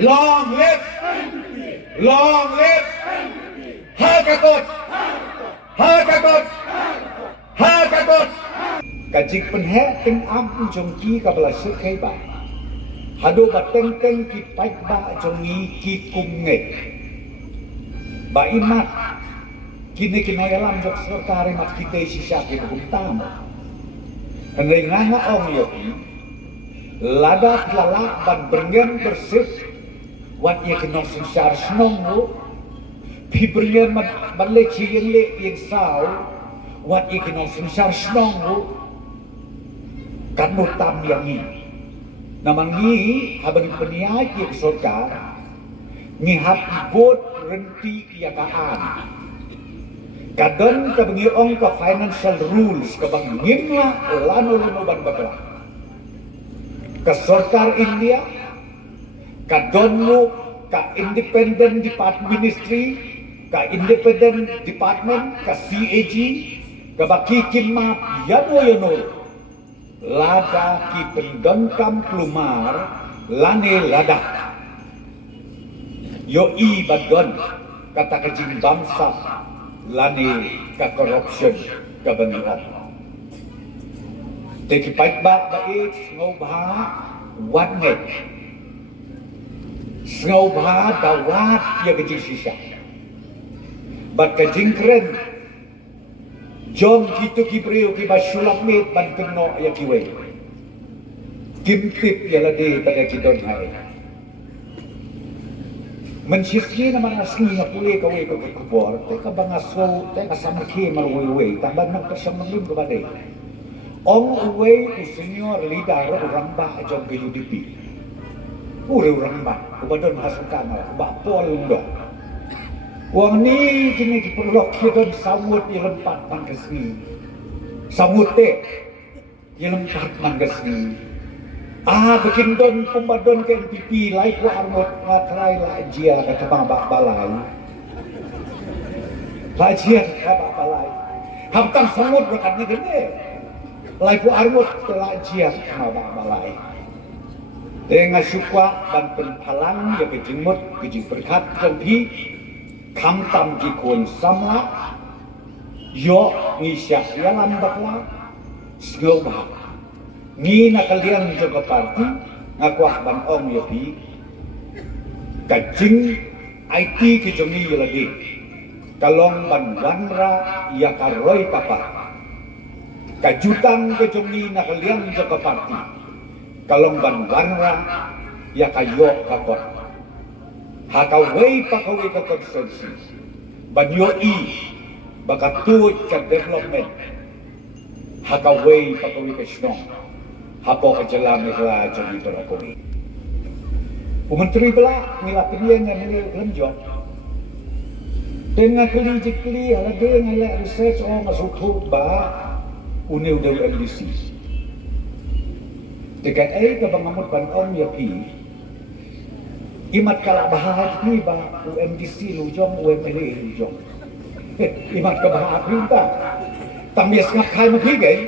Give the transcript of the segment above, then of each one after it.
Long live! Long live! Hakakot! Hakakot! Hakakot! Kajik penhe teng am jong ki kabla sukai ba. Hado ba teng ki paik ba jong ki kum nge. Ba imat kini kinayalam jok serkari mat kita sisa kita hukum Henry nganga ong yoki lada lala ban bernyan bersih wat ye kenong sensar snongo pi bernyan ban leci yang le yang sao wat ye kenong sensar snongo kan mutam yang ni naman ni habang peniai ye kesokar ngihap ibot renti kiyakaan kadon kabangi ong ka financial rules kabang ngimla lano ban bagla ka sarkar India kadon mo ka independent department ministry ka independent department ka CAG kabaki kinma yano lada ki pendongkam plumar lane lada yo i badon kata kajing bangsa lani ka corruption ka bangiran. Teki paik ba bait ngau ba wat ngai. Ngau ba dawat ya kajing sisa. Bat kajing keren. Jom kitu kibriu ki basulam mit ban keno ya kiwe. Kimtip ya lade pada kidon hai. Mensisgi naman asli nga puli kawe ko kubor teka bangaso teka samaki marwewe tambah nang kasamanglim ko bade ong uwe ni senior leader orang ba jong ke UDP orang ba kubadon hasukan ba pol ndo wang ni kini kiperlok kidon samut yelempat mangkesni samut te yelempat mangkesni bikin don pembadon ke NPP lai ku armot ngatrai la jia kata bang bak balai la jia kata bak balai hamtang samut berkat ni gede lai ku armot la jia kata bak balai dengan syukwa ban penpalang ya kejimut kejing berkat jampi kamtam ki kun samla yo ngisyak yalan bakla sloba ni nakalian juga parti ngakuah ban om yopi kajing IT kejongi lagi kalong ban wanra ya karoi kapa kajutang kejongi nakalian juga parti kalong ban wanra ya kayo kakot hakawai pakawai ka konsensi ban yoi bakatuit ka development hakawai pakawai ka snong hapo ka jalan nila jadi berakoi. Menteri pula ngilapin dia dengan lenjok. Dengan keli ada dia ngelak research masuk ba uniu udah MDC. Dekat ke bangamut ban om ya pi. Imat kala bahas ni ba UMDC lujong UMLA lujong. Imat ke bahas perintah. Tambias ngakai mapi gay.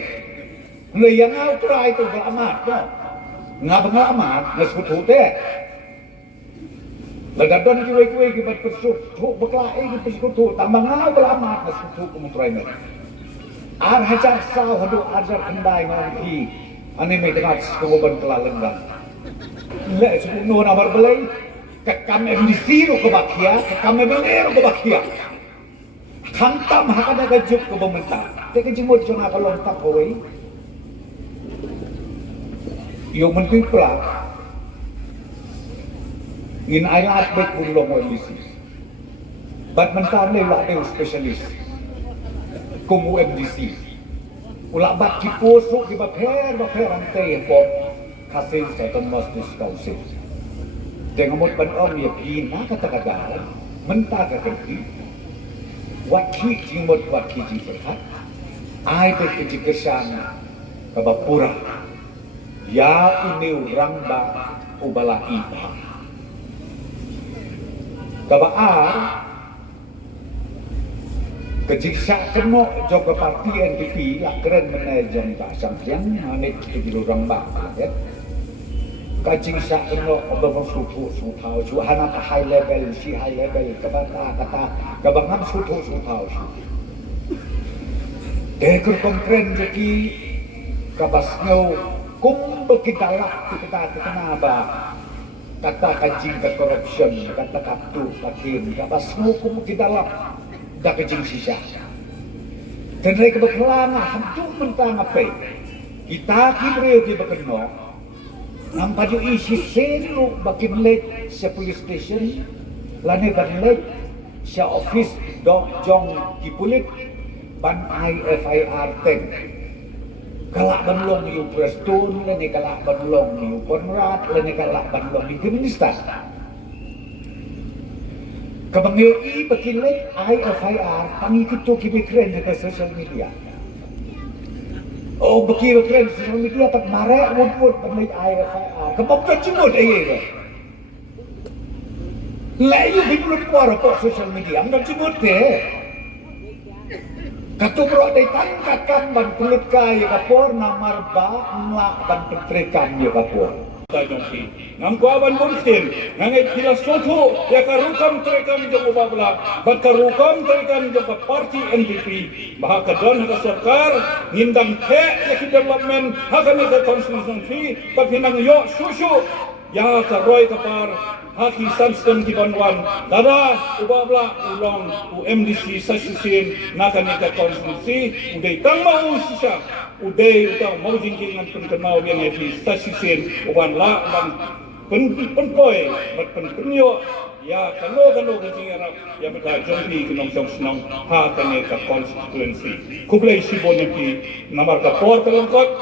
Người yang ngau try tu beramat no. Ngap ngalamat ngaskutu te. Lagadon kiwe ki bat persuk tu beklai ki perskutu tambang ngau beramat ngaskutu kumutrai no. Ar hajar saw hadu ajar kendai ngau ki. Ani me dengar skoban kelalenggang. Le sebut no namar belai kakam MDC ro kebakia, kakam MLA ro kebakia. Kantam hakada gajuk ke pemerintah. Te kejimut jona kalong tak away. Yung menteri pula in ayat baik bulong MDC bat mentar le la de specialist kum MDC ula bat ki poso ki baper ante po kasil sa Thomas Council dengan mot ban om ya pina kata kagal mentar ka kenti wakki jimot wakki jiberhat ai pe kesana ka bapura ya uniu rangba ubala iba kabaar kejiksa keno joga parti NPP lah keren menajan tak sampiang anet kejilu rangba ya kajing sa keno obang su thao chu hana ka high level si high level kabata kata kabangam su thao si dekur kompren jadi kabasno kum bekidalak kita ba kata kajing ke corruption kata kaptu pakin kabasno kum kidalak da kajing sisa dan mereka berkelana hantu mentang apa kita kibreo di bekeno nampak jo isi selo bakin lek sa police station lani ban lek sa office dok jong kipulit ban IFIR 10 kalak banlong yu Preston lani kalak banlong yu Konrad lani kalak banlong yu Keministan kabangyo bakin lek IFIR pangikit to kibikren sa social media. Oh, bagi keren social media tak marah wud peneliti IFIR. Kebabkan cimut aye. Layu bimbul kuara po social media, ang cimut deh. Katubro day tangkakan ban kulit kaya kapor namar ba ngelak ban pentrikan ya kapor. Tajongki, ngam kuaban bumstin, ngangai filosofu ya karukam terekam jong ubabla, bat karukam terekam jong parti NPP, baha kadon haka sarkar, ngindang te yaki development, haka nika konstitusi, bat hinang yo susu, ya karoy kapar, haki sistem di banwan, dada ubabla ulong UMDC sasisin, naka nika konstitusi, uday tangma usisa, uday utang mau jingkingan penkenau yang di stasiun uban la uban penpoy bat penyo ya kano kajing arab ya mata jompi kinong senong ha kane ka constituency kublai sibon yang di namar ka por kalangkot